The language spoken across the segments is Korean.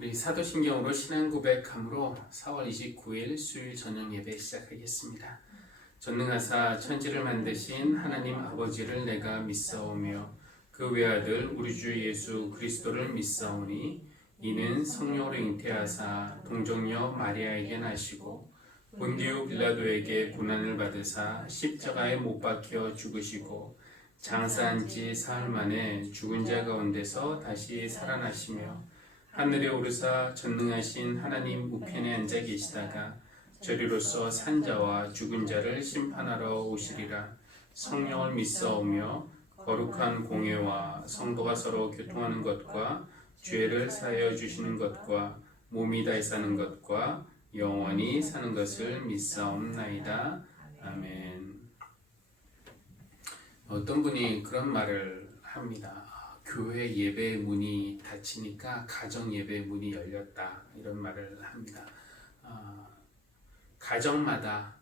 우리 사도신경으로 신앙 고백함으로 4월 29일 수요일 저녁 예배 시작하겠습니다. 전능하사 천지를 만드신 하나님 아버지를 내가 믿사오며 그 외아들 우리 주 예수 그리스도를 믿사오니 이는 성령으로 잉태하사 동정녀 마리아에게 나시고 본디오 빌라도에게 고난을 받으사 십자가에 못 박혀 죽으시고 장사한 지 사흘 만에 죽은 자 가운데서 다시 살아나시며 하늘에 오르사 전능하신 하나님 우편에 앉아 계시다가 저리로서 산자와 죽은 자를 심판하러 오시리라. 성령을 믿사오며 거룩한 공회와 성도가 서로 교통하는 것과 죄를 사하여 주시는 것과 몸이 다시 사는 것과 영원히 사는 것을 믿사옵나이다. 아멘. 어떤 분이 그런 말을 합니다. 교회 예배 문이 닫히니까 가정 예배 문이 열렸다, 이런 말을 합니다. 가정마다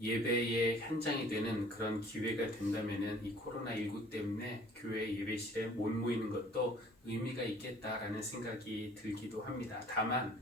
예배의 현장이 되는 그런 기회가 된다면은 이 코로나19 때문에 교회 예배실에 못 모이는 것도 의미가 있겠다라는 생각이 들기도 합니다. 다만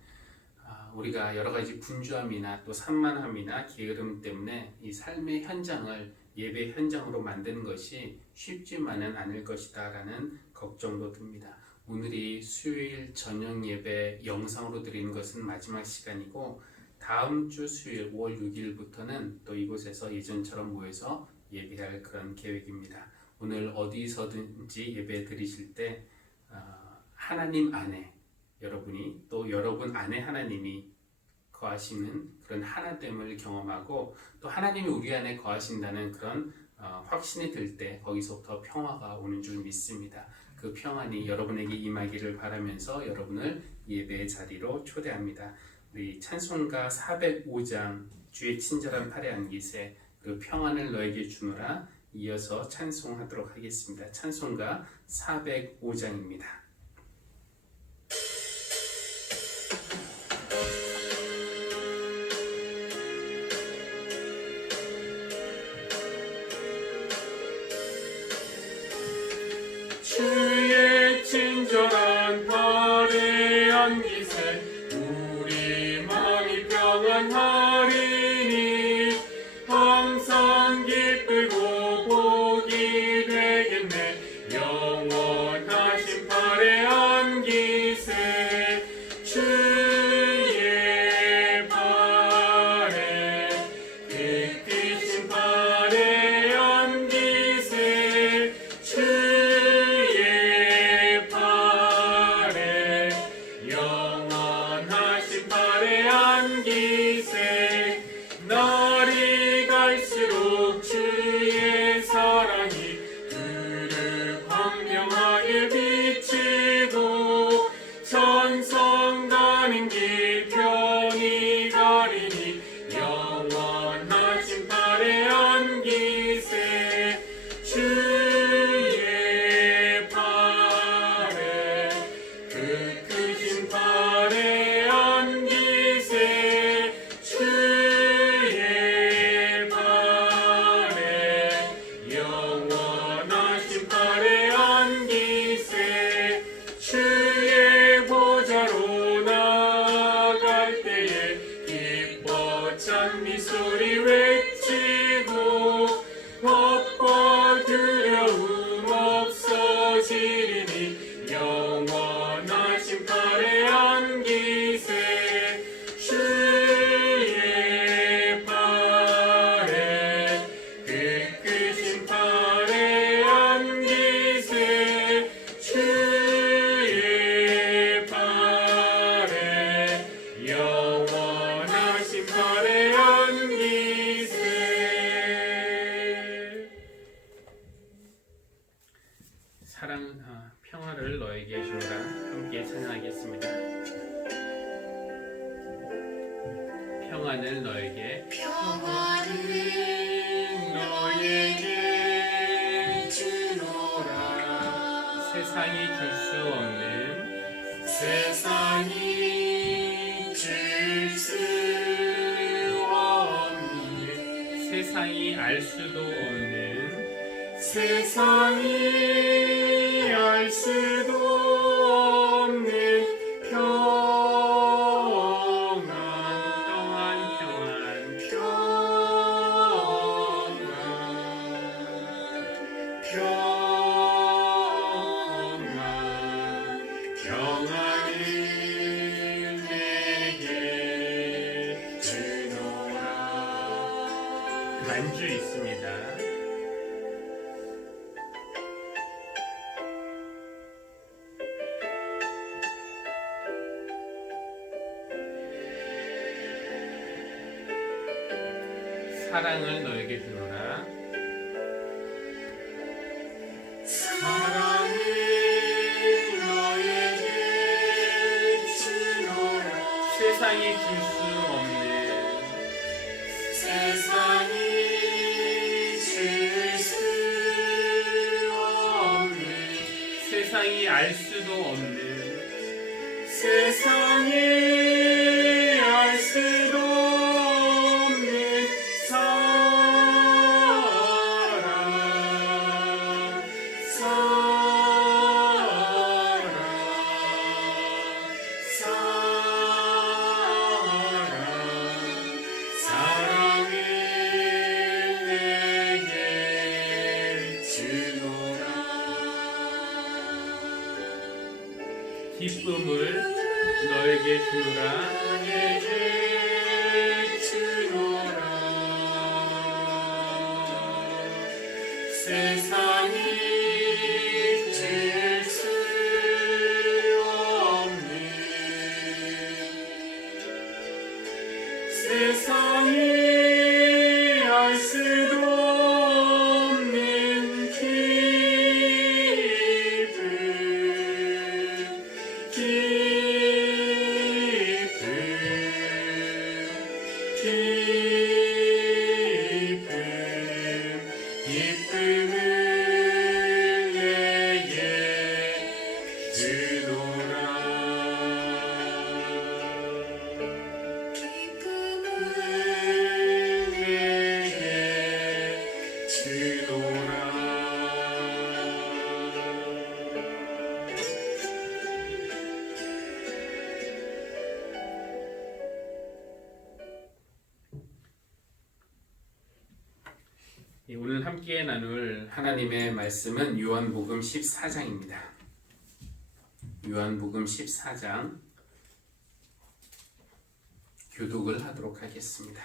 우리가 여러 가지 분주함이나 또 산만함이나 게으름 때문에 이 삶의 현장을 예배 현장으로 만드는 것이 쉽지만은 않을 것이다 라는 걱정도 듭니다. 오늘이 수요일 저녁 예배 영상으로 드리는 것은 마지막 시간이고 다음 주 수요일 5월 6일부터는 또 이곳에서 예전처럼 모여서 예배할 그런 계획입니다. 오늘 어디서든지 예배 드리실 때 하나님 안에 여러분이 또 여러분 안에 하나님이 거하시는 그런 하나됨을 경험하고 또 하나님이 우리 안에 거하신다는 그런 확신이 들 때 거기서부터 평화가 오는 줄 믿습니다. 그 평안이 여러분에게 임하기를 바라면서 여러분을 예배의 자리로 초대합니다. 우리 찬송가 405장 주의 친절한 팔에 안기세 그 평안을 너에게 주노라 이어서 찬송하도록 하겠습니다. 찬송가 405장입니다. 주의 친절한 팔에 안기세 우리 마음이 평안하리니 항상 기쁘고 복이 되겠네 영원하신 팔에 안기세 주의 팔에 그 크신 팔에 안기세 영원하신 팔에 안기세 날이 갈수록 주의 사랑이 그를 광명하게 비치고 천성 가는 길 편히 가리니 영원하신 팔에 안기세 주의 팔에 그 크신 팔에 안기세 주의 팔에 영원하신 팔에 안기세 주의 보좌로 나아갈 때에 기뻐 찬미 소리 외치고 겁과 두려움 없어지리니 영원하신 팔에 안기세 주의 팔에 그 크신 팔에 안기세 주의 팔에 영원하신 팔에 안기세. 평화를 너에게 주노라 함께 찬양하겠습니다. 평안을 너에게 주노라 세상이 줄 수 없는 세상이 줄 수 없는 세상이 알 수도 없는 세상이 알 수도 없는 평안 반주 있습니다. 사랑을 너에게 주노라. 사랑을 너에게 주노라. 세상이 줄 수 없는 세상이 줄 수 없는 세상이 알 수도 없는 세상이 알 수도 없는 사랑 사랑을 내게 주노라. 기쁨을 너에게 주노라. 내게 주노라. 세상이 줄 수 없는 세상이 알 수도 없는 기쁨 기쁨을 내게 주노라. 기쁨을 내게 주노라. 오늘 함께 나눌 하나님의 말씀은 요한복음 14장입니다. 요한복음 14장 교독을 하도록 하겠습니다.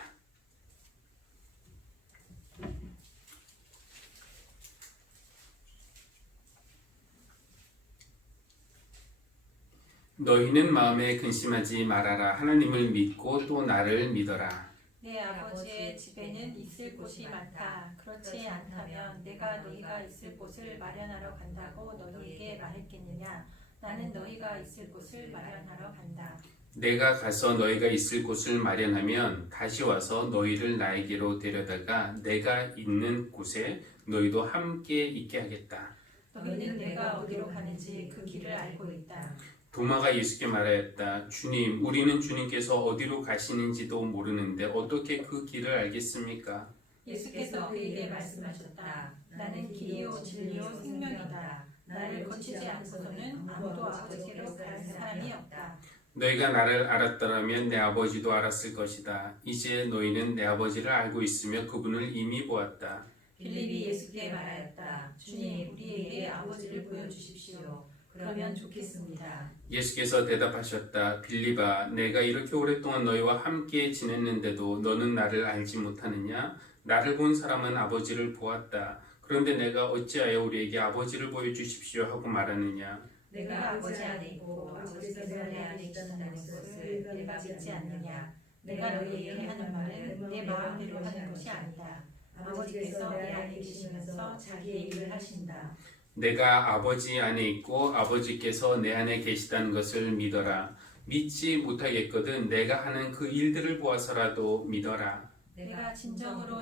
너희는 마음에 근심하지 말아라. 하나님을 믿고 또 나를 믿어라. 내 아버지의 집에는 있을 곳이 많다. 그렇지 않다면 내가 너희가 있을 곳을 마련하러 간다고 너희에게 말했겠느냐? 나는 너희가 있을 곳을 마련하러 간다. 내가 가서 너희가 있을 곳을 마련하면 다시 와서 너희를 나에게로 데려다가 내가 있는 곳에 너희도 함께 있게 하겠다. 너희는 내가 어디로 가는지 그 길을 알고 있다. 도마가 예수께 말하였다. 주님, 우리는 주님께서 어디로 가시는지도 모르는데 어떻게 그 길을 알겠습니까? 예수께서 그에게 말씀하셨다. 나는 길이요 진리요 생명이다. 나를 거치지 않고서는 아무도 아버지께로 가는 사람이 없다. 너희가 나를 알았더라면 내 아버지도 알았을 것이다. 이제 너희는 내 아버지를 알고 있으며 그분을 이미 보았다. 빌립이 예수께 말하였다. 주님, 우리에게 아버지를 보여주십시오. 그러면 좋겠습니다. 예수께서 대답하셨다. 빌립아, 내가 이렇게 오랫동안 너희와 함께 지냈는데도 너는 나를 알지 못하느냐? 나를 본 사람은 아버지를 보았다. 그런데 내가 어찌하여 우리에게 아버지를 보여주십시오 하고 말하느냐? 내가 아버지 안에 있고 아버지께서 내 안에 계신다는 것을 내가 믿지 않느냐? 내가 너희에게 하는 말은 내 마음대로 하는 것이 아니다. 아버지께서 내 안에 계시면서 자기의 일을 하신다. 내가 아버지 안에 있고 아버지께서 내 안에 계시다는 것을 믿어라. 믿지 못하겠거든 내가 하는 그 일들을 보아서라도 믿어라. 내가 진정으로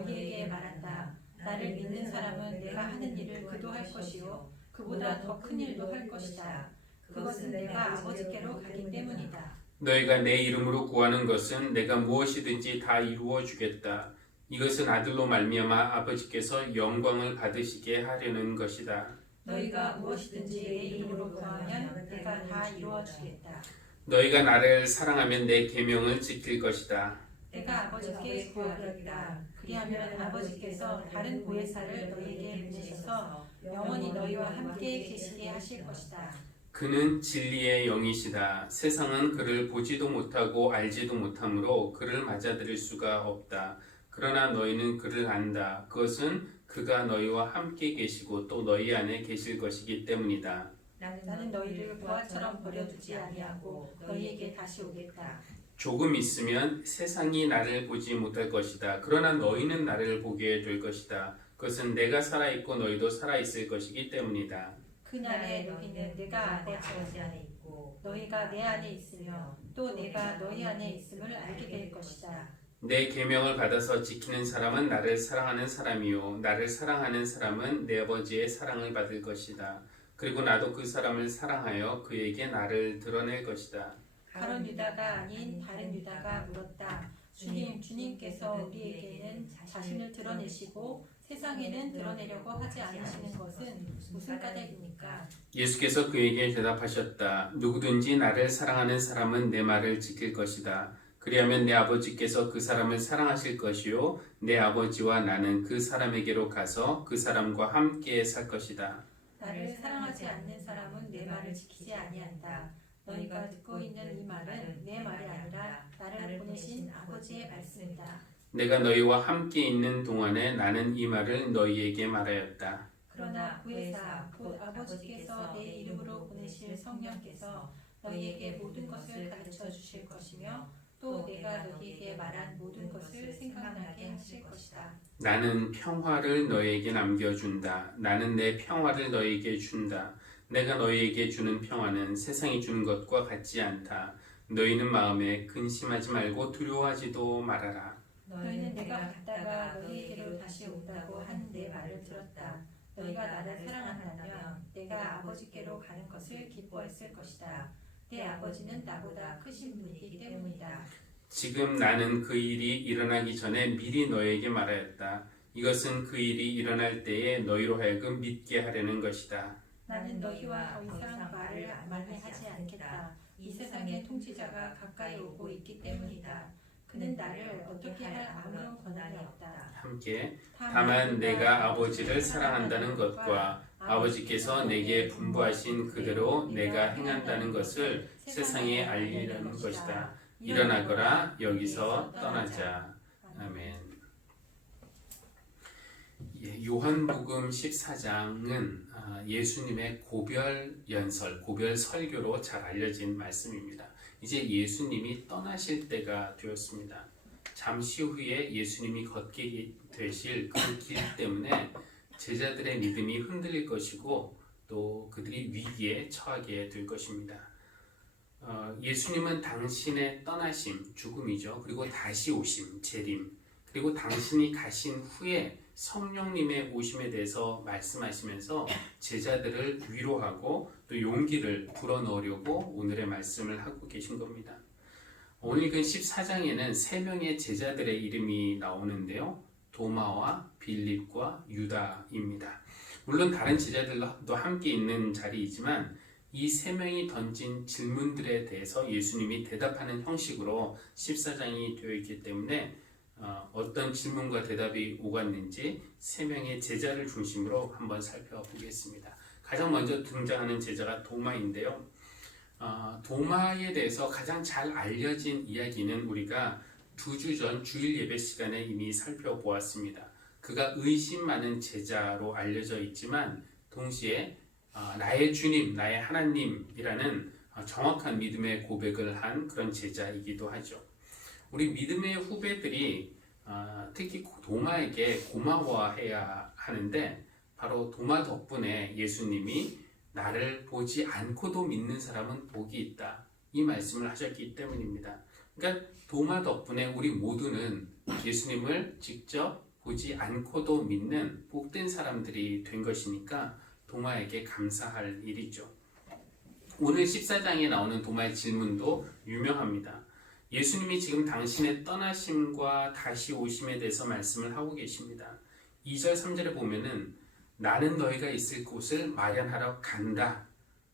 너희에게 말한다. 나를 믿는 사람은 내가 하는 일을 그도 할 것이요 그보다 더 큰 일도 할 것이다. 그것은 내가 아버지께로 가기 때문이다. 너희가 내 이름으로 구하는 것은 내가 무엇이든지 다 이루어 주겠다. 이것은 아들로 말미암아 아버지께서 영광을 받으시게 하려는 것이다. 너희가 무엇이든지 내 이름으로 구하면 내가 다 이루어 주겠다. 너희가 나를 사랑하면 내 계명을 지킬 것이다. 내가 아버지께 구하겠다. 그리하면 아버지께서 다른 보혜사를 너희에게 보내셔서 영원히 너희와 함께 계시게 하실 것이다. 그는 진리의 영이시다. 세상은 그를 보지도 못하고 알지도 못하므로 그를 맞아들일 수가 없다. 그러나 너희는 그를 안다. 그것은 그가 너희와 함께 계시고 또 너희 안에 계실 것이기 때문이다. 나는 너희를 부하처럼 버려두지 아니하고 너희에게 다시 오겠다. 조금 있으면 세상이 나를 보지 못할 것이다. 그러나 너희는 나를 보게 될 것이다. 그것은 내가 살아있고 너희도 살아있을 것이기 때문이다. 그날에 너희는 내가 아버지 안에 있고 너희가 내 안에 있으며 또 내가 너희 안에 있음을 알게 될 것이다. 내 계명을 받아서 지키는 사람은 나를 사랑하는 사람이요 나를 사랑하는 사람은 내 아버지의 사랑을 받을 것이다. 그리고 나도 그 사람을 사랑하여 그에게 나를 드러낼 것이다. 가룟 유다가 아닌 다른 유다가 물었다. 주님께서 우리에게는 자신을 드러내시고 세상에는 드러내려고 하지 않으시는 것은 무슨 까닭입니까? 예수께서 그에게 대답하셨다. 누구든지 나를 사랑하는 사람은 내 말을 지킬 것이다. 그리하면 내 아버지께서 그 사람을 사랑하실 것이요 내 아버지와 나는 그 사람에게로 가서 그 사람과 함께 살 것이다. 나를 사랑하지 않는 사람은 내 말을 지키지 아니한다. 너희가 듣고 있는 이 말은 내 말이 아니라 나를 보내신 아버지의 말씀이다. 내가 너희와 함께 있는 동안에 나는 이 말을 너희에게 말하였다. 그러나 구회사 곧 아버지께서 내 이름으로 보내실 성령께서 너희에게 모든 것을 가르쳐 주실 것이며 또 내가 너희에게 말한 모든 것을 생각나게 하실 것이다. 나는 평화를 너희에게 남겨준다. 나는 내 평화를 너희에게 준다. 내가 너희에게 주는 평화는 세상이 주는 것과 같지 않다. 너희는 마음에 근심하지 말고 두려워하지도 말아라. 너희는 내가 갔다가 너희에게로 다시 온다고 한 내 말을 들었다. 너희가 나를 사랑한다면 내가 아버지께로 가는 것을 기뻐했을 것이다. 내 아버지는 나보다 크신 분이기 때문이다. 지금 나는 그 일이 일어나기 전에 미리 너희에게 말하였다. 이것은 그 일이 일어날 때에 너희로 하여금 믿게 하려는 것이다. 나는 너희와 더 이상 말을 많이 하지 않겠다. 이 세상의 통치자가 가까이 오고 있기 때문이다. 그는 나를 어떻게 할 아무런 권한이 없다. 함께 다만 내가 아버지를 사랑한다는 것과 아버지께서 내게 분부하신 그대로 내가 행한다는 것을 세상에 알리려는 것이다. 일어나거라 여기서 떠나자. 아멘. 요한복음 14장은 예수님의 고별 연설, 고별 설교로 잘 알려진 말씀입니다. 이제 예수님이 떠나실 때가 되었습니다. 잠시 후에 예수님이 걷게 되실 그 길 때문에 제자들의 믿음이 흔들릴 것이고 또 그들이 위기에 처하게 될 것입니다. 예수님은 당신의 떠나심, 죽음이죠. 그리고 다시 오심, 재림, 그리고 당신이 가신 후에 성령님의 오심에 대해서 말씀하시면서 제자들을 위로하고 또 용기를 불어넣으려고 오늘의 말씀을 하고 계신 겁니다. 오늘 그 14장에는 3명의 제자들의 이름이 나오는데요. 도마와 빌립과 유다입니다. 물론 다른 제자들도 함께 있는 자리이지만 이 3명이 던진 질문들에 대해서 예수님이 대답하는 형식으로 14장이 되어 있기 때문에 어떤 질문과 대답이 오갔는지 3명의 제자를 중심으로 한번 살펴보겠습니다. 가장 먼저 등장하는 제자가 도마인데요. 도마에 대해서 가장 잘 알려진 이야기는 우리가 2주 전 주일 예배 시간에 이미 살펴보았습니다. 그가 의심 많은 제자로 알려져 있지만 동시에 나의 주님, 나의 하나님이라는 정확한 믿음의 고백을 한 그런 제자이기도 하죠. 우리 믿음의 후배들이 특히 도마에게 고마워해야 하는데 바로 도마 덕분에 예수님이 나를 보지 않고도 믿는 사람은 복이 있다. 이 말씀을 하셨기 때문입니다. 그러니까 도마 덕분에 우리 모두는 예수님을 직접 보지 않고도 믿는 복된 사람들이 된 것이니까 도마에게 감사할 일이죠. 오늘 14장에 나오는 도마의 질문도 유명합니다. 예수님이 지금 당신의 떠나심과 다시 오심에 대해서 말씀을 하고 계십니다. 2절 3절에 보면은 나는 너희가 있을 곳을 마련하러 간다.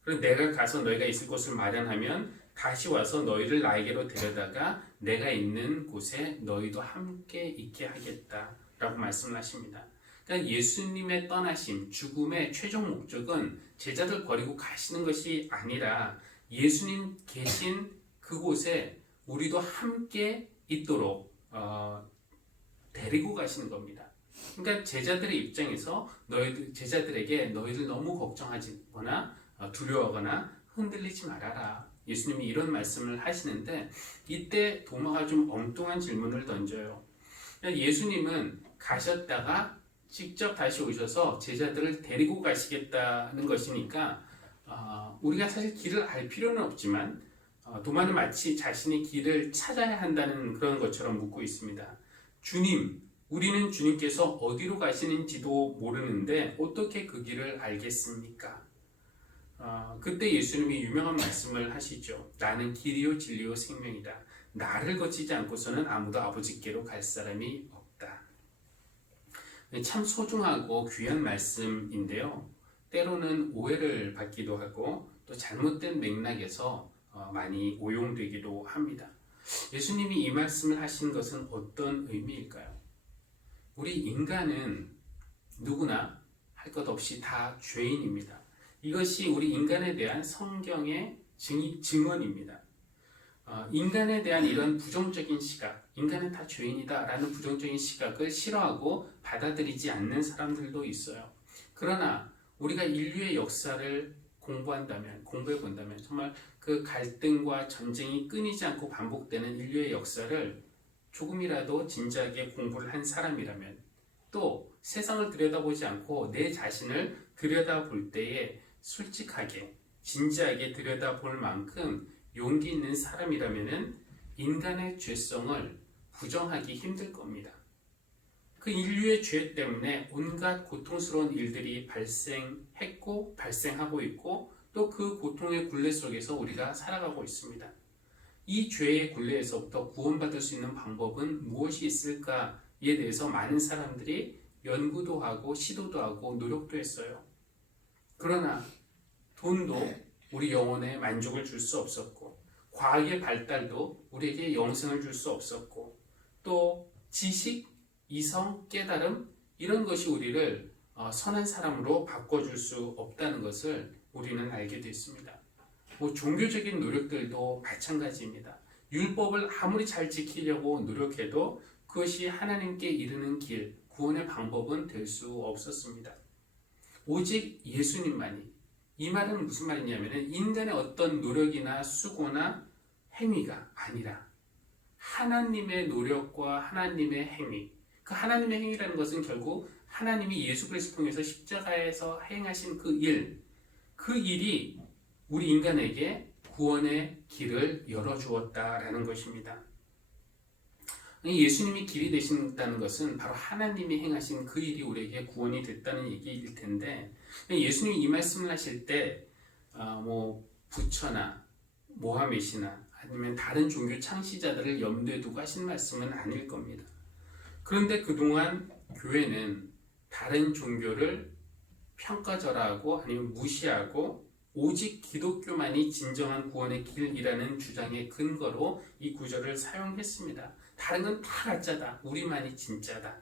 그리고 내가 가서 너희가 있을 곳을 마련하면 다시 와서 너희를 나에게로 데려다가 내가 있는 곳에 너희도 함께 있게 하겠다 라고 말씀을 하십니다. 그러니까 예수님의 떠나심, 죽음의 최종 목적은 제자들 버리고 가시는 것이 아니라 예수님 계신 그곳에 우리도 함께 있도록 데리고 가시는 겁니다. 그러니까 제자들의 입장에서 제자들에게 너희들 너무 걱정하거나 두려워하거나 흔들리지 말아라. 예수님이 이런 말씀을 하시는데 이때 도마가 좀 엉뚱한 질문을 던져요. 예수님은 가셨다가 직접 다시 오셔서 제자들을 데리고 가시겠다는 것이니까 우리가 사실 길을 알 필요는 없지만 도마는 마치 자신의 길을 찾아야 한다는 그런 것처럼 묻고 있습니다. 주님, 우리는 주님께서 어디로 가시는지도 모르는데 어떻게 그 길을 알겠습니까? 그때 예수님이 유명한 말씀을 하시죠. 나는 길이요 진리요 생명이다. 나를 거치지 않고서는 아무도 아버지께로 갈 사람이 없다. 참 소중하고 귀한 말씀인데요. 때로는 오해를 받기도 하고 또 잘못된 맥락에서 많이 오용되기도 합니다. 예수님이 이 말씀을 하신 것은 어떤 의미일까요? 우리 인간은 누구나 할 것 없이 다 죄인입니다. 이것이 우리 인간에 대한 성경의 증언입니다. 인간에 대한 이런 부정적인 시각, 인간은 다 죄인이다 라는 부정적인 시각을 싫어하고 받아들이지 않는 사람들도 있어요. 그러나 우리가 인류의 역사를 공부해 본다면 정말 그 갈등과 전쟁이 끊이지 않고 반복되는 인류의 역사를 조금이라도 진지하게 공부를 한 사람이라면 또 세상을 들여다보지 않고 내 자신을 들여다볼 때에 솔직하게 진지하게 들여다볼 만큼 용기 있는 사람이라면 인간의 죄성을 부정하기 힘들 겁니다. 그 인류의 죄 때문에 온갖 고통스러운 일들이 발생했고 발생하고 있고 또 그 고통의 굴레 속에서 우리가 살아가고 있습니다. 이 죄의 굴레에서부터 구원받을 수 있는 방법은 무엇이 있을까에 대해서 많은 사람들이 연구도 하고 시도도 하고 노력도 했어요. 그러나 돈도 우리 영혼에 만족을 줄 수 없었고 과학의 발달도 우리에게 영생을 줄 수 없었고 또 지식, 이성, 깨달음 이런 것이 우리를 선한 사람으로 바꿔줄 수 없다는 것을 우리는 알게 됐습니다. 종교적인 노력들도 마찬가지입니다. 율법을 아무리 잘 지키려고 노력해도 그것이 하나님께 이르는 길, 구원의 방법은 될 수 없었습니다. 오직 예수님만이. 이 말은 무슨 말이냐면 인간의 어떤 노력이나 수고나 행위가 아니라 하나님의 노력과 하나님의 행위, 그 하나님의 행위라는 것은 결국 하나님이 예수 그리스도를 통해서 십자가에서 행하신 그 일이 우리 인간에게 구원의 길을 열어주었다라는 것입니다. 예수님이 길이 되신다는 것은 바로 하나님이 행하신 그 일이 우리에게 구원이 됐다는 얘기일 텐데 예수님이 이 말씀을 하실 때 부처나 모하мет이나 아니면 다른 종교 창시자들을 염두에 두고 하신 말씀은 아닐 겁니다. 그런데 그동안 교회는 다른 종교를 평가절하하고 아니면 무시하고 오직 기독교만이 진정한 구원의 길이라는 주장의 근거로 이 구절을 사용했습니다. 다른 건 다 가짜다. 우리만이 진짜다.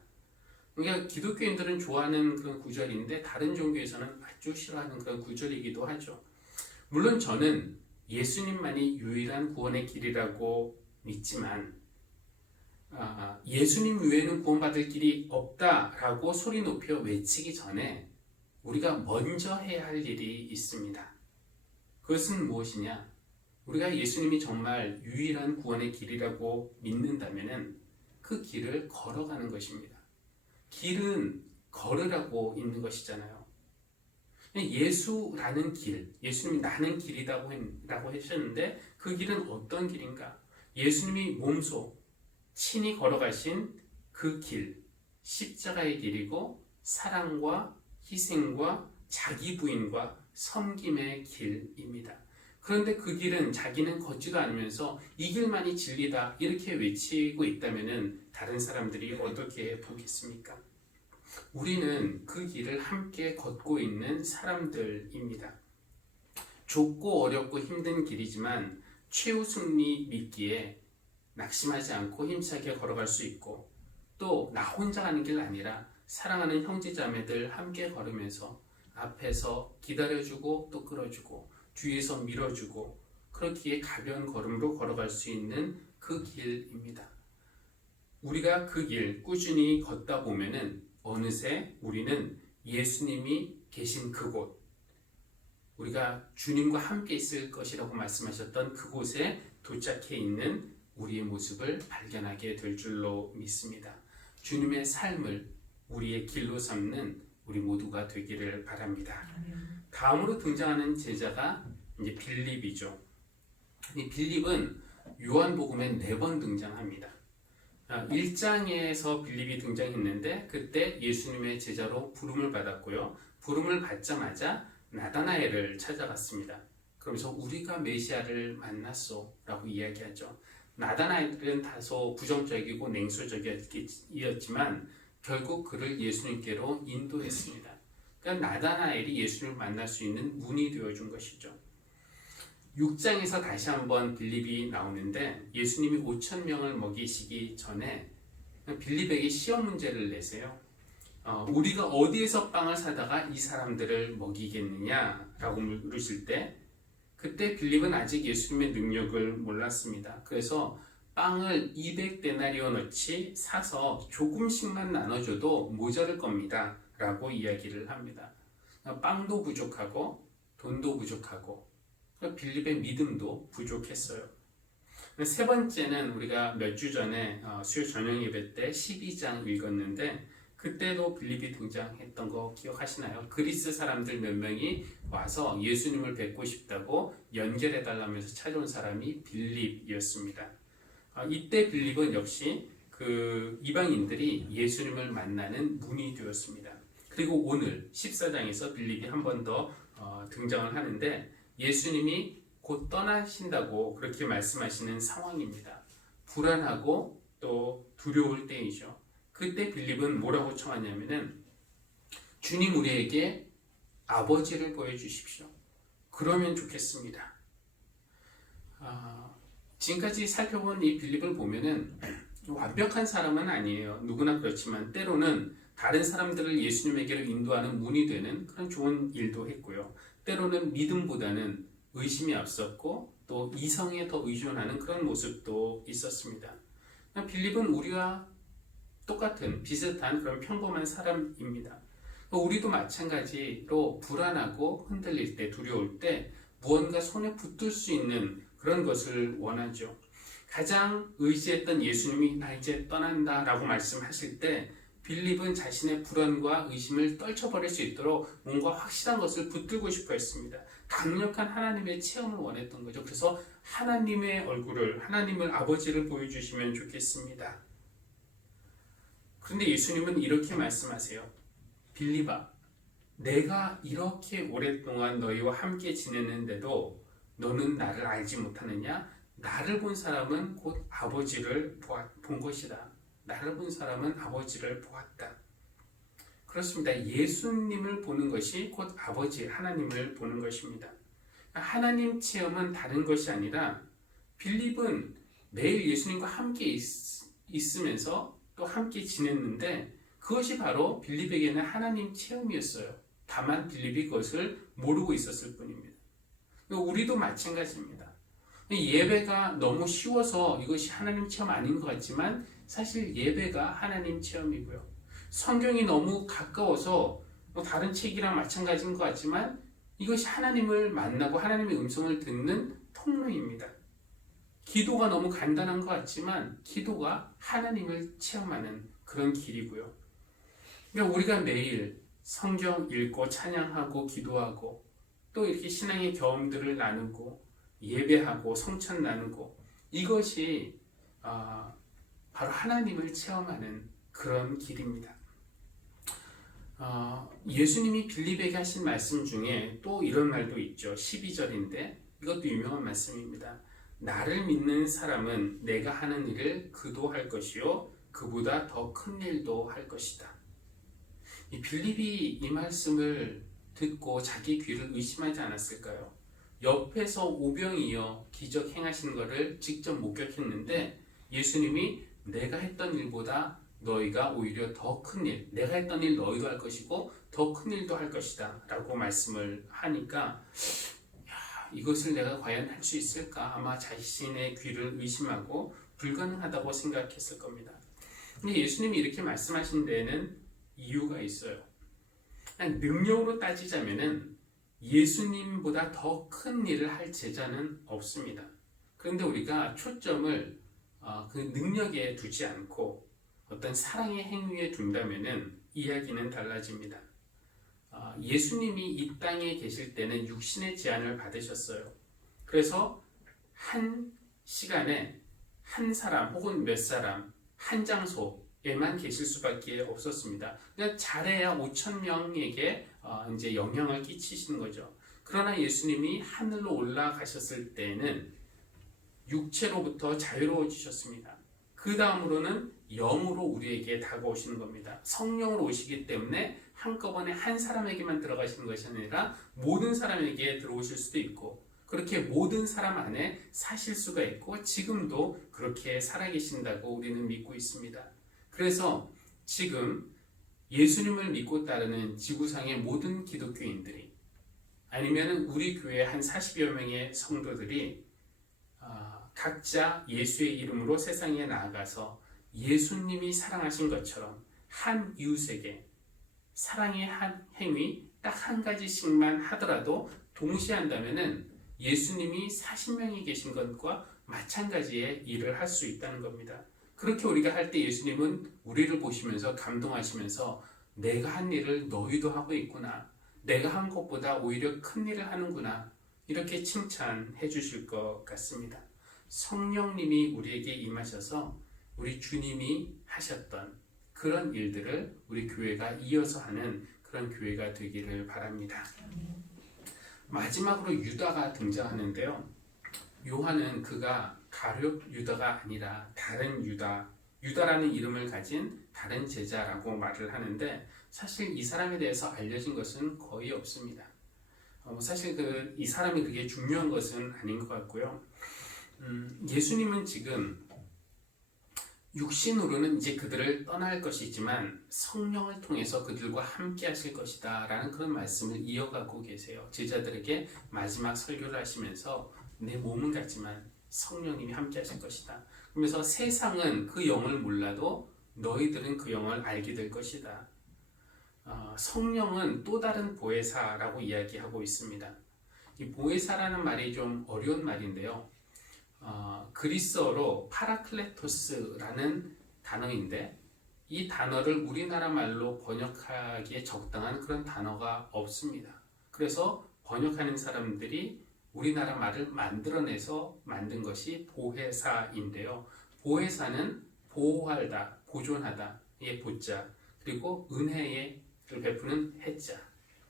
그러니까 기독교인들은 좋아하는 그런 구절인데 다른 종교에서는 아주 싫어하는 그런 구절이기도 하죠. 물론 저는 예수님만이 유일한 구원의 길이라고 믿지만 예수님 외에는 구원받을 길이 없다라고 소리 높여 외치기 전에 우리가 먼저 해야 할 일이 있습니다. 그것은 무엇이냐? 우리가 예수님이 정말 유일한 구원의 길이라고 믿는다면 그 길을 걸어가는 것입니다. 길은 걸으라고 있는 것이잖아요. 예수라는 길, 예수님이 나는 길이라고 하셨는데 그 길은 어떤 길인가? 예수님이 몸소 친히 걸어가신 그 길, 십자가의 길이고 사랑과 희생과 자기 부인과 섬김의 길입니다. 그런데 그 길은 자기는 걷지도 않으면서 이 길만이 진리다 이렇게 외치고 있다면 다른 사람들이 어떻게 보겠습니까? 우리는 그 길을 함께 걷고 있는 사람들입니다. 좁고 어렵고 힘든 길이지만 최후 승리 믿기에 낙심하지 않고 힘차게 걸어갈 수 있고 또 나 혼자 가는 길 아니라 사랑하는 형제자매들 함께 걸으면서 앞에서 기다려주고 또 끌어주고 뒤에서 밀어주고 그렇기에 가벼운 걸음으로 걸어갈 수 있는 그 길입니다. 우리가 그 길 꾸준히 걷다 보면은 어느새 우리는 예수님이 계신 그곳, 우리가 주님과 함께 있을 것이라고 말씀하셨던 그곳에 도착해 있는 우리의 모습을 발견하게 될 줄로 믿습니다. 주님의 삶을 우리의 길로 삼는 우리 모두가 되기를 바랍니다. 다음으로 등장하는 제자가 이제 빌립이죠. 이 빌립은 요한복음에 4번 등장합니다. 1장에서 빌립이 등장했는데 그때 예수님의 제자로 부름을 받았고요. 부름을 받자마자 나다나엘을 찾아갔습니다. 그러면서 우리가 메시아를 만났소 라고 이야기하죠. 나다나엘은 다소 부정적이고 냉소적이었지만 결국 그를 예수님께로 인도했습니다. 그러니까 나다나엘이 예수님을 만날 수 있는 문이 되어준 것이죠. 6장에서 다시 한번 빌립이 나오는데 예수님이 5,000명을 먹이시기 전에 빌립에게 시험 문제를 내세요. 우리가 어디에서 빵을 사다가 이 사람들을 먹이겠느냐라고 물으실 때 그때 빌립은 아직 예수님의 능력을 몰랐습니다. 그래서 빵을 200데나리온어치 사서 조금씩만 나눠줘도 모자랄 겁니다 라고 이야기를 합니다. 빵도 부족하고 돈도 부족하고 빌립의 믿음도 부족했어요. 세 번째는 우리가 몇 주 전에 수요 저녁 예배 때 12장 읽었는데 그때도 빌립이 등장했던 거 기억하시나요? 그리스 사람들 몇 명이 와서 예수님을 뵙고 싶다고 연결해달라면서 찾아온 사람이 빌립이었습니다. 이때 빌립은 역시 그 이방인들이 예수님을 만나는 문이 되었습니다. 그리고 오늘 14장에서 빌립이 한 번 더 등장을 하는데 예수님이 곧 떠나신다고 그렇게 말씀하시는 상황입니다. 불안하고 또 두려울 때이죠. 그때 빌립은 뭐라고 청하냐면은 주님 우리에게 아버지를 보여주십시오. 그러면 좋겠습니다. 지금까지 살펴본 이 빌립을 보면은 완벽한 사람은 아니에요. 누구나 그렇지만 때로는 다른 사람들을 예수님에게로 인도하는 문이 되는 그런 좋은 일도 했고요. 때로는 믿음보다는 의심이 앞섰고 또 이성에 더 의존하는 그런 모습도 있었습니다. 빌립은 우리와 똑같은 비슷한 그런 평범한 사람입니다. 우리도 마찬가지로 불안하고 흔들릴 때 두려울 때 무언가 손에 붙들 수 있는 그런 것을 원하죠. 가장 의지했던 예수님이 나 이제 떠난다 라고 말씀하실 때 빌립은 자신의 불안과 의심을 떨쳐버릴 수 있도록 뭔가 확실한 것을 붙들고 싶어 했습니다. 강력한 하나님의 체험을 원했던 거죠. 그래서 하나님의 얼굴을, 하나님을 아버지를 보여주시면 좋겠습니다. 그런데 예수님은 이렇게 말씀하세요. 빌립아, 내가 이렇게 오랫동안 너희와 함께 지냈는데도 너는 나를 알지 못하느냐? 나를 본 사람은 곧 아버지를 본 것이다. 나를 본 사람은 아버지를 보았다. 그렇습니다. 예수님을 보는 것이 곧 아버지 하나님을 보는 것입니다. 하나님 체험은 다른 것이 아니라 빌립은 매일 예수님과 함께 있으면서 또 함께 지냈는데 그것이 바로 빌립에게는 하나님 체험이었어요. 다만 빌립이 그것을 모르고 있었을 뿐입니다. 우리도 마찬가지입니다. 예배가 너무 쉬워서 이것이 하나님 체험 아닌 것 같지만 사실 예배가 하나님 체험이고요. 성경이 너무 가까워서 다른 책이랑 마찬가지인 것 같지만 이것이 하나님을 만나고 하나님의 음성을 듣는 통로입니다. 기도가 너무 간단한 것 같지만 기도가 하나님을 체험하는 그런 길이고요. 그러니까 우리가 매일 성경 읽고 찬양하고 기도하고 또 이렇게 신앙의 경험들을 나누고 예배하고 성찬 나누고 이것이 바로 하나님을 체험하는 그런 길입니다. 예수님이 빌립에게 하신 말씀 중에 또 이런 말도 있죠. 12절인데 이것도 유명한 말씀입니다. 나를 믿는 사람은 내가 하는 일을 그도 할 것이요 그보다 더 큰 일도 할 것이다. 이 빌립이 이 말씀을 듣고 자기 귀를 의심하지 않았을까요? 옆에서 오병이어 기적 행하신 것을 직접 목격했는데 예수님이 내가 했던 일보다 너희가 오히려 더 큰 일, 내가 했던 일 너희도 할 것이고 더 큰 일도 할 것이다 라고 말씀을 하니까 이것을 내가 과연 할 수 있을까? 아마 자신의 귀를 의심하고 불가능하다고 생각했을 겁니다. 근데 예수님이 이렇게 말씀하신 데에는 이유가 있어요. 그냥 능력으로 따지자면은 예수님보다 더 큰 일을 할 제자는 없습니다. 그런데 우리가 초점을 그 능력에 두지 않고 어떤 사랑의 행위에 둔다면은 이야기는 달라집니다. 예수님이 이 땅에 계실 때는 육신의 제한을 받으셨어요. 그래서 한 시간에 한 사람 혹은 몇 사람, 한 장소에만 계실 수밖에 없었습니다. 그러니까 잘해야 5천 명에게 이제 영향을 끼치시는 거죠. 그러나 예수님이 하늘로 올라가셨을 때는 육체로부터 자유로워지셨습니다. 그 다음으로는 영으로 우리에게 다가오시는 겁니다. 성령으로 오시기 때문에 한꺼번에 한 사람에게만 들어가시는 것이 아니라 모든 사람에게 들어오실 수도 있고, 그렇게 모든 사람 안에 사실 수가 있고 지금도 그렇게 살아계신다고 우리는 믿고 있습니다. 그래서 지금 예수님을 믿고 따르는 지구상의 모든 기독교인들이, 아니면 우리 교회 한 40여 명의 성도들이 각자 예수의 이름으로 세상에 나아가서 예수님이 사랑하신 것처럼 한 이웃에게 사랑의 한 행위 딱 한 가지씩만 하더라도 동시에 한다면은 예수님이 40명이 계신 것과 마찬가지의 일을 할 수 있다는 겁니다. 그렇게 우리가 할 때 예수님은 우리를 보시면서 감동하시면서 내가 한 일을 너희도 하고 있구나, 내가 한 것보다 오히려 큰 일을 하는구나, 이렇게 칭찬해 주실 것 같습니다. 성령님이 우리에게 임하셔서 우리 주님이 하셨던 그런 일들을 우리 교회가 이어서 하는 그런 교회가 되기를 바랍니다. 마지막으로 유다가 등장하는데요. 요한은 그가 가룟 유다가 아니라 다른 유다, 유다라는 이름을 가진 다른 제자라고 말을 하는데, 사실 이 사람에 대해서 알려진 것은 거의 없습니다. 사실 이 사람이 그게 중요한 것은 아닌 것 같고요. 예수님은 지금 육신으로는 이제 그들을 떠날 것이지만 성령을 통해서 그들과 함께 하실 것이다 라는 그런 말씀을 이어가고 계세요. 제자들에게 마지막 설교를 하시면서 내 몸은 같지만 성령님이 함께 하실 것이다. 그러면서 세상은 그 영을 몰라도 너희들은 그 영을 알게 될 것이다. 성령은 또 다른 보혜사라고 이야기하고 있습니다. 이 보혜사라는 말이 좀 어려운 말인데요. 그리스어로 파라클레토스라는 단어인데, 이 단어를 우리나라 말로 번역하기에 적당한 그런 단어가 없습니다. 그래서 번역하는 사람들이 우리나라 말을 만들어내서 만든 것이 보혜사인데요. 보혜사는 보호하다, 보존하다의 보자, 그리고 은혜를 베푸는 해자,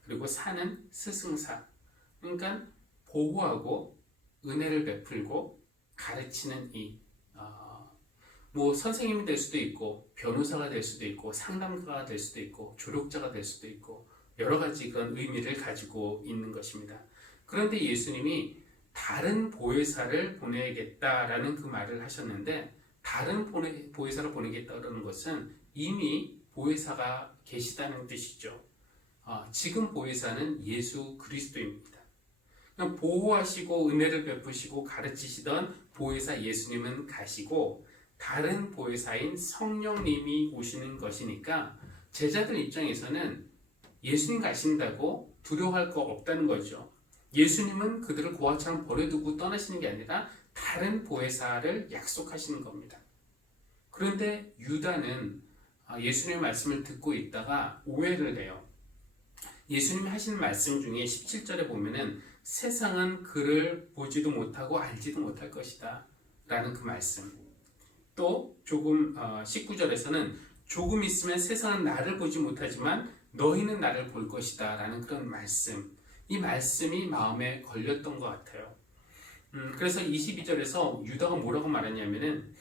그리고 사는 스승사. 그러니까 보호하고 은혜를 베풀고 가르치는 선생님이 될 수도 있고, 변호사가 될 수도 있고, 상담가가 될 수도 있고, 조력자가 될 수도 있고, 여러 가지 그런 의미를 가지고 있는 것입니다. 그런데 예수님이 다른 보혜사를 보내겠다라는 그 말을 하셨는데, 다른 보혜사를 보내겠다는 것은 이미 보혜사가 계시다는 뜻이죠. 지금 보혜사는 예수 그리스도입니다. 보호하시고 은혜를 베푸시고 가르치시던 보혜사 예수님은 가시고 다른 보혜사인 성령님이 오시는 것이니까 제자들 입장에서는 예수님 가신다고 두려워할 거 없다는 거죠. 예수님은 그들을 고아처럼 버려두고 떠나시는 게 아니라 다른 보혜사를 약속하시는 겁니다. 그런데 유다는 예수님의 말씀을 듣고 있다가 오해를 해요. 예수님이 하시는 말씀 중에 17절에 보면은 세상은 그를 보지도 못하고 알지도 못할 것이다 라는 그 말씀, 또 조금 19절에서는 조금 있으면 세상은 나를 보지 못하지만 너희는 나를 볼 것이다 라는 그런 말씀, 이 말씀이 마음에 걸렸던 것 같아요. 그래서 22절에서 유다가 뭐라고 말하냐면은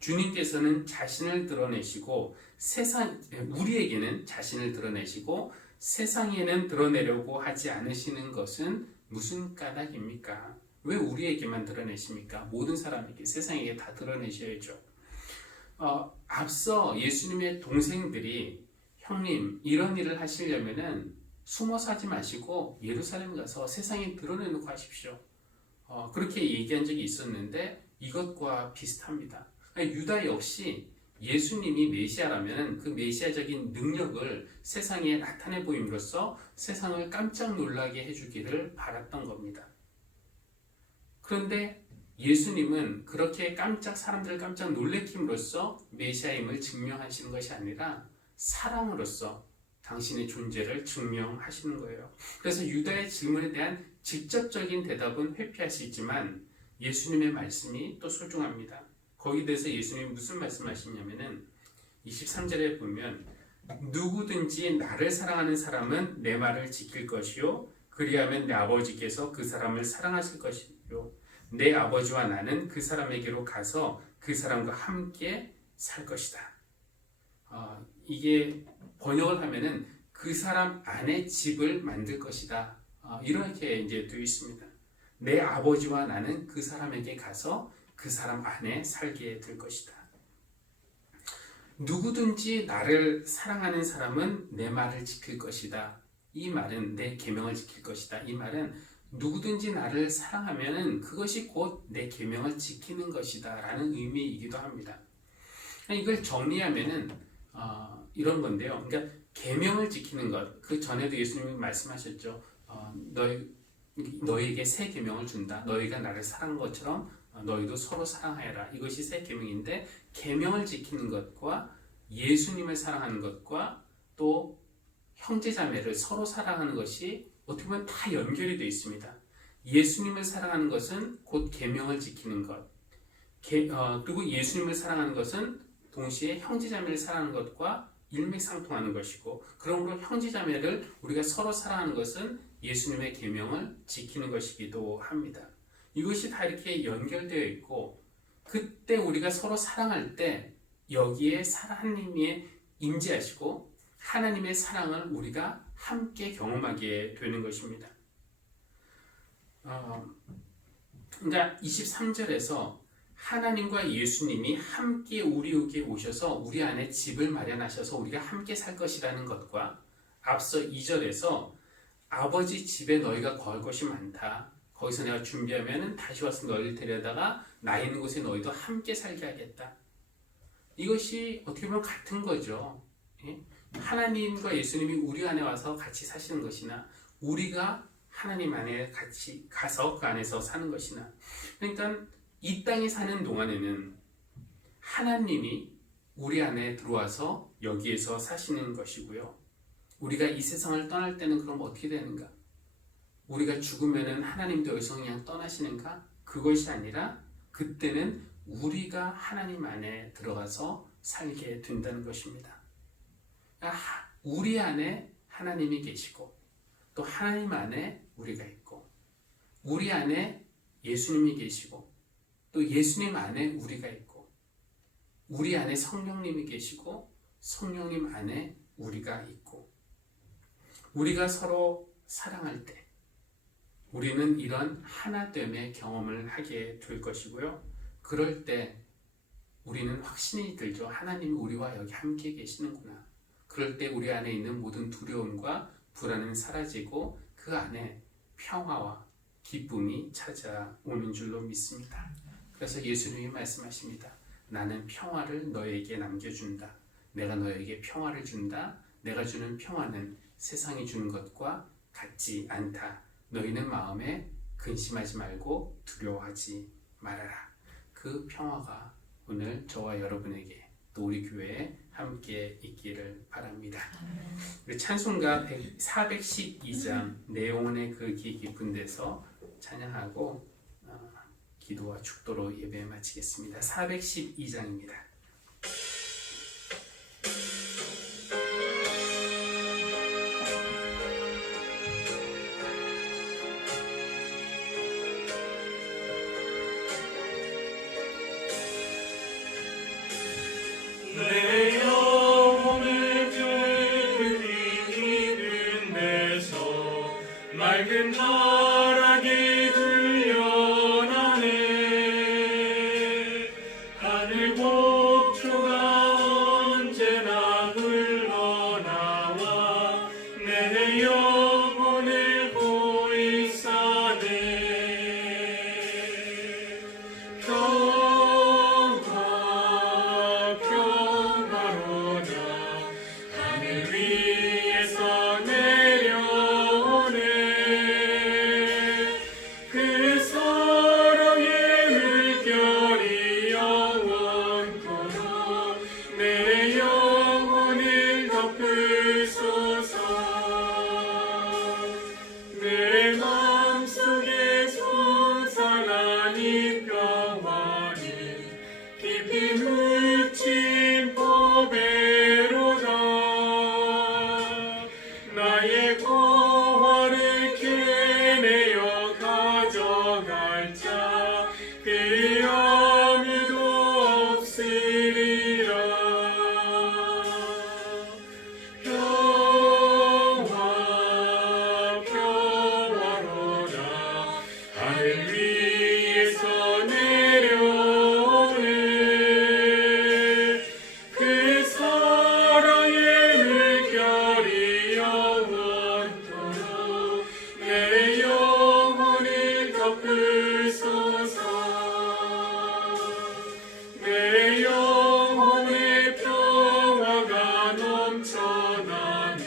주님께서는 자신을 드러내시고 우리에게는 자신을 드러내시고 세상에는 드러내려고 하지 않으시는 것은 무슨 까닭입니까? 왜 우리에게만 드러내십니까? 모든 사람에게, 세상에게 다 드러내셔야죠. 앞서 예수님의 동생들이 형님 이런 일을 하시려면은 숨어서 하지 마시고 예루살렘 가서 세상에 드러내놓고 하십시오. 그렇게 얘기한 적이 있었는데 이것과 비슷합니다. 유다 역시 예수님이 메시아라면 그 메시아적인 능력을 세상에 나타내 보임으로써 세상을 깜짝 놀라게 해주기를 바랐던 겁니다. 그런데 예수님은 그렇게 사람들을 깜짝 놀래킴으로써 메시아임을 증명하시는 것이 아니라 사랑으로써 당신의 존재를 증명하시는 거예요. 그래서 유다의 질문에 대한 직접적인 대답은 회피할 수 있지만 예수님의 말씀이 또 소중합니다. 거기에 대해서 예수님이 무슨 말씀하시냐면은 23절에 보면 누구든지 나를 사랑하는 사람은 내 말을 지킬 것이요 그리하면 내 아버지께서 그 사람을 사랑하실 것이요 내 아버지와 나는 그 사람에게로 가서 그 사람과 함께 살 것이다. 이게 번역을 하면은 그 사람 안에 집을 만들 것이다. 이렇게 이제 되어 있습니다. 내 아버지와 나는 그 사람에게 가서 그 사람 안에 살게 될 것이다. 누구든지 나를 사랑하는 사람은 내 말을 지킬 것이다. 이 말은 내 계명을 지킬 것이다. 이 말은 누구든지 나를 사랑하면은 그것이 곧 내 계명을 지키는 것이다 라는 의미이기도 합니다. 이걸 정리하면은 이런 건데요. 그러니까 계명을 지키는 것, 그 전에도 예수님이 말씀하셨죠. 너희에게 새 계명을 준다. 너희가 나를 사랑한 것처럼 너희도 서로 사랑하여라. 이것이 새 계명인데 계명을 지키는 것과 예수님을 사랑하는 것과 또 형제자매를 서로 사랑하는 것이 어떻게 보면 다 연결이 되어 있습니다. 예수님을 사랑하는 것은 곧 계명을 지키는 것. 그리고 예수님을 사랑하는 것은 동시에 형제자매를 사랑하는 것과 일맥상통하는 것이고, 그러므로 형제자매를 우리가 서로 사랑하는 것은 예수님의 계명을 지키는 것이기도 합니다. 이것이 다 이렇게 연결되어 있고, 그때 우리가 서로 사랑할 때 여기에 하나님이 임재하시고 하나님의 사랑을 우리가 함께 경험하게 되는 것입니다. 그러니까 23절에서 하나님과 예수님이 함께 우리에게 오셔서 우리 안에 집을 마련하셔서 우리가 함께 살 것이라는 것과 앞서 2절에서 아버지 집에 너희가 거할 곳이 많다. 거기서 내가 준비하면 다시 와서 너희를 데려다가 나 있는 곳에 너희도 함께 살게 하겠다. 이것이 어떻게 보면 같은 거죠. 하나님과 예수님이 우리 안에 와서 같이 사시는 것이나 우리가 하나님 안에 같이 가서 그 안에서 사는 것이나, 그러니까 이 땅에 사는 동안에는 하나님이 우리 안에 들어와서 여기에서 사시는 것이고요. 우리가 이 세상을 떠날 때는 그럼 어떻게 되는가? 우리가 죽으면은 하나님도 여기서 그냥 떠나시는가? 그것이 아니라 그때는 우리가 하나님 안에 들어가서 살게 된다는 것입니다. 우리 안에 하나님이 계시고 또 하나님 안에 우리가 있고 우리 안에 예수님이 계시고 또 예수님 안에 우리가 있고 우리 안에 성령님이 계시고 성령님 안에 우리가 있고 우리가 서로 사랑할 때 우리는 이런 하나됨의 경험을 하게 될 것이고요. 그럴 때 우리는 확신이 들죠. 하나님이 우리와 여기 함께 계시는구나. 그럴 때 우리 안에 있는 모든 두려움과 불안은 사라지고 그 안에 평화와 기쁨이 찾아오는 줄로 믿습니다. 그래서 예수님이 말씀하십니다. 나는 평화를 너에게 남겨준다. 내가 너에게 평화를 준다. 내가 주는 평화는 세상이 주는 것과 같지 않다. 너희는 마음에 근심하지 말고 두려워하지 말아라. 그 평화가 오늘 저와 여러분에게 또 우리 교회에 함께 있기를 바랍니다. 우리 찬송가 412장 내용의 그 깊은 데서 찬양하고 기도와 축도로 예배 마치겠습니다. 412장입니다. 내 영혼의 그 깊은 데서 맑은 나락이 훈련하네. 하늘 피 묻힌 보배로다. 나의 고화를 캐내어 가져갈 자 그 아무도 없으리라. 평화 평화로다. 하늘 위에서 내려오네. 그 사랑의 물결이 영원토록 내 영혼을 덮으소서. 내 영혼의 평화가 넘쳐나는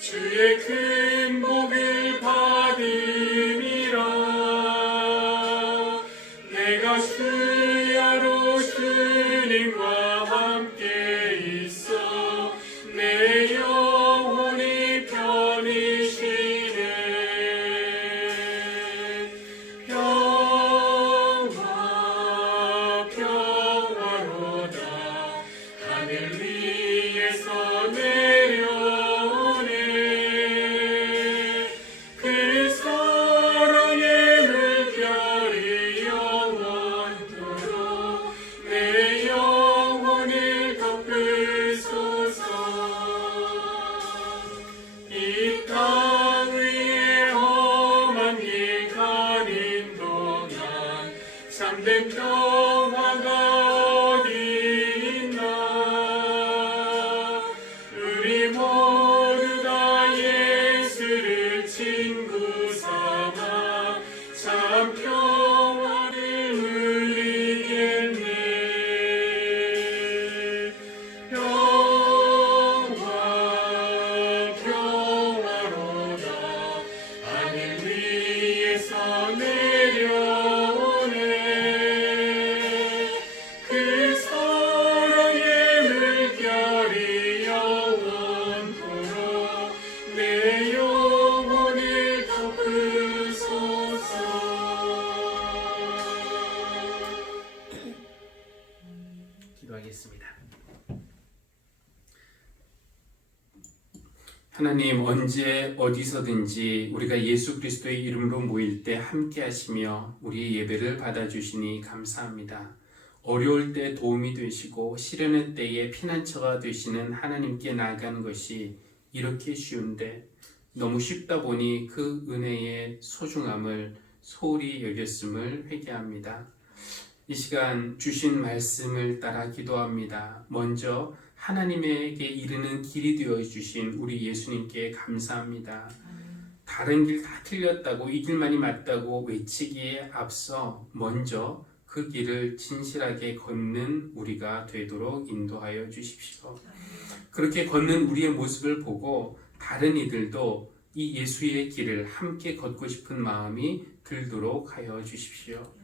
주의 큰 복을 받음이라. 내가 주야로 주님과 함께 있어 내 영혼이 편히쉬네. 평화 평화로다. 하늘 위에서 내려오네. 그 사랑의 물결이 영원토록 내 영혼을 덮으소서. 이 땅 위에 험한 길 가는 동안 참된 평화가 어디 있나. 우리 모두 다 예수를 친구 삼아 참 평화를 누리겠네. 평화 평화로다. 하늘 위에서 내려오네. 그 사랑의 물결이 영원토록 내 영혼을 덮으소서. 기도하겠습니다. 하나님, 언제 어디서든지 우리가 예수 그리스도의 이름으로 모일 때 함께 하시며 우리의 예배를 받아주시니 감사합니다. 어려울 때 도움이 되시고 시련의 때에 피난처가 되시는 하나님께 나아가는 것이 이렇게 쉬운데 너무 쉽다 보니 그 은혜의 소중함을 소홀히 여겼음을 회개합니다. 이 시간 주신 말씀을 따라 기도합니다. 먼저 하나님에게 이르는 길이 되어 주신 우리 예수님께 감사합니다. 다른 길 다 틀렸다고 이 길만이 맞다고 외치기에 앞서 먼저 그 길을 진실하게 걷는 우리가 되도록 인도하여 주십시오. 그렇게 걷는 우리의 모습을 보고 다른 이들도 이 예수의 길을 함께 걷고 싶은 마음이 들도록 하여 주십시오.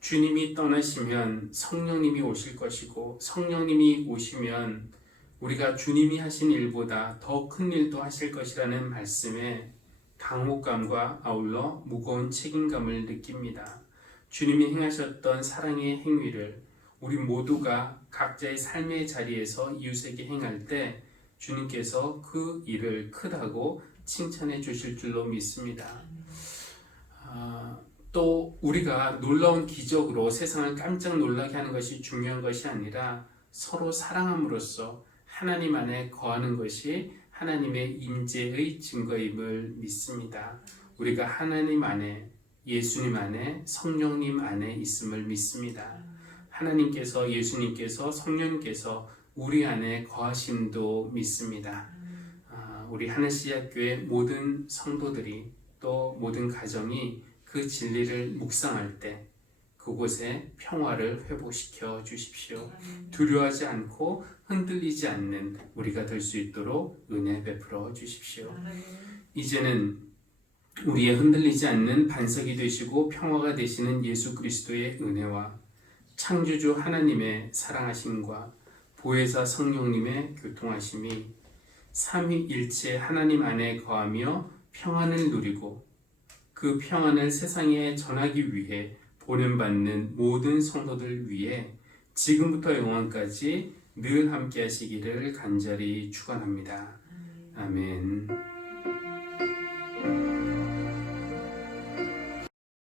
주님이 떠나시면 성령님이 오실 것이고 성령님이 오시면 우리가 주님이 하신 일보다 더 큰 일도 하실 것이라는 말씀에 당혹감과 아울러 무거운 책임감을 느낍니다. 주님이 행하셨던 사랑의 행위를 우리 모두가 각자의 삶의 자리에서 이웃에게 행할 때 주님께서 그 일을 크다고 칭찬해 주실 줄로 믿습니다. 또 우리가 놀라운 기적으로 세상을 깜짝 놀라게 하는 것이 중요한 것이 아니라 서로 사랑함으로써 하나님 안에 거하는 것이 하나님의 임재의 증거임을 믿습니다. 우리가 하나님 안에, 예수님 안에, 성령님 안에 있음을 믿습니다. 하나님께서, 예수님께서, 성령님께서 우리 안에 거하심도 믿습니다. 우리 하늘시작교회 모든 성도들이 또 모든 가정이 그 진리를 묵상할 때 그곳에 평화를 회복시켜 주십시오. 두려워하지 않고 흔들리지 않는 우리가 될 수 있도록 은혜 베풀어 주십시오. 이제는 우리의 흔들리지 않는 반석이 되시고 평화가 되시는 예수 그리스도의 은혜와 창조주 하나님의 사랑하심과 보혜사 성령님의 교통하심이 삼위일체 하나님 안에 거하며 평안을 누리고 그 평안을 세상에 전하기 위해 보냄받는 모든 성도들 위해 지금부터 영원까지 늘 함께 하시기를 간절히 축원합니다. 아멘.